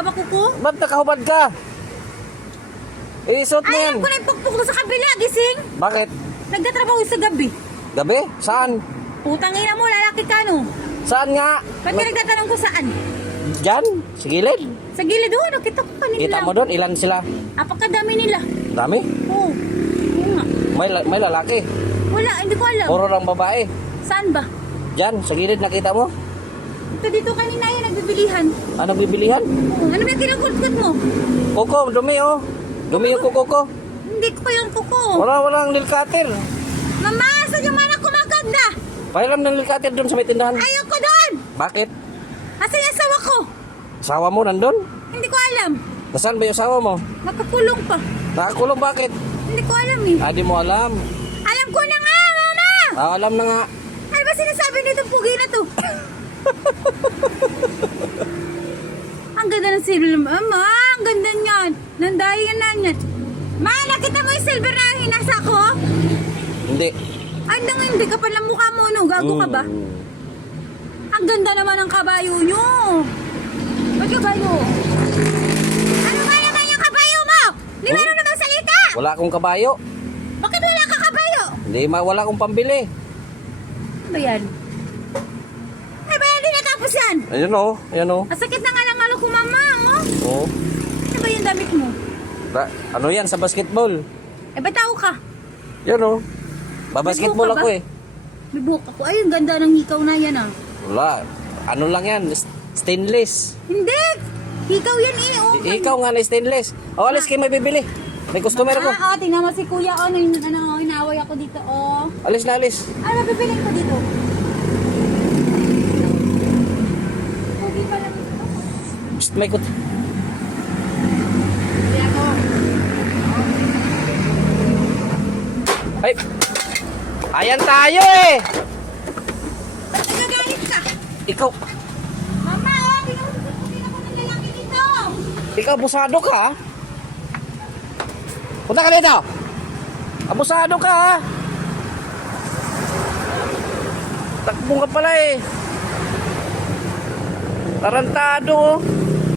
hawak ko. Ba't nakahubad ka? Isuot mo yan. Ayaw ko na yung pukpuk ko sa kabila, gising. Bakit? Nagtatrabaho sa gabi. Gabi? Saan? Putang ina mo, lalaki ka no. Saan nga? Ba't ka nagtatanong ko saan? Diyan? Sa gilid? Sa gilid doon, nakita ko kanila. Kita mo doon? Ilan sila? Apakadami nila. Dami? Oo. Oo nga. May lalaki. Wala, hindi ko alam. Puro lang babae. Saan ba? Diyan, sa gilid nakita mo? Dito kanina yan, nagbibilihan. Ano bibilihan? Oo. Ano ba yung kinukulkot mo? Kuko, dumi oh. Dumi yung kuko ko. Hindi ko yung kuko. Walang nail cutter. Mama, saan yung mana kumaganda? Pahiram ng nail cutter doon sa may tindahan. Ayaw ko doon! Bakit? Asan yung asawa ko? Asawa mo nandun? Hindi ko alam. Nasaan ba yung asawa mo? Nakakulong pa. Nakakulong bakit? Hindi ko alam eh. Di mo alam. Alam ko na nga, mama! Alam na nga. Ano ba sinasabi nito pugi na to? Ang ganda ng silver, mama. Ang ganda niyan. Nandayan na niyan. Ma, nakita mo yung silver na hinasa ko? Hindi. Ay, hindi ka pala mukha mo, no? Gago ka ba? Ang ganda naman ng kabayo nyo. Ba't kabayo? Ano ba naman yung kabayo mo? Di ba naman salita? Wala akong kabayo. Bakit wala ka kabayo? Hindi, wala akong pambili. Ano ba yan? Ay, ba yan din natapos yan? Ayun oh, ayun oh. Ang sakit na nga ng alo ko, mama, oh. Oh. Ano ba yung damit mo? Ano yan sa basketball? Eh, ba't tao ka? Yan oh. Babasketball May buhok ka ako ba? eh. May buhok ako. Ay, ang ganda ng hikaw na yan, ah. Wala. Ano lang yan? Stainless. Hindi! Hikaw yan eh, oh. Ikaw nga na stainless. O, alis kayo may bibili. May customer ko. Ah, oh, tingnan mo si kuya, oh. Inaaway ako dito, oh. Alis na alis. Ano mapipiling ko dito? Pugi pa lang ito. Psst, may kut. Hindi ako. Ay! Ayan tayo eh! Ba't nagagalit ka? Ikaw, Mama, oh, pinapagpapagin ako ng lalaki dito. ikaw abusado ka ha? Punta ka dito! Abusado ka ha? Takbong ka pala eh. Tarantado oh.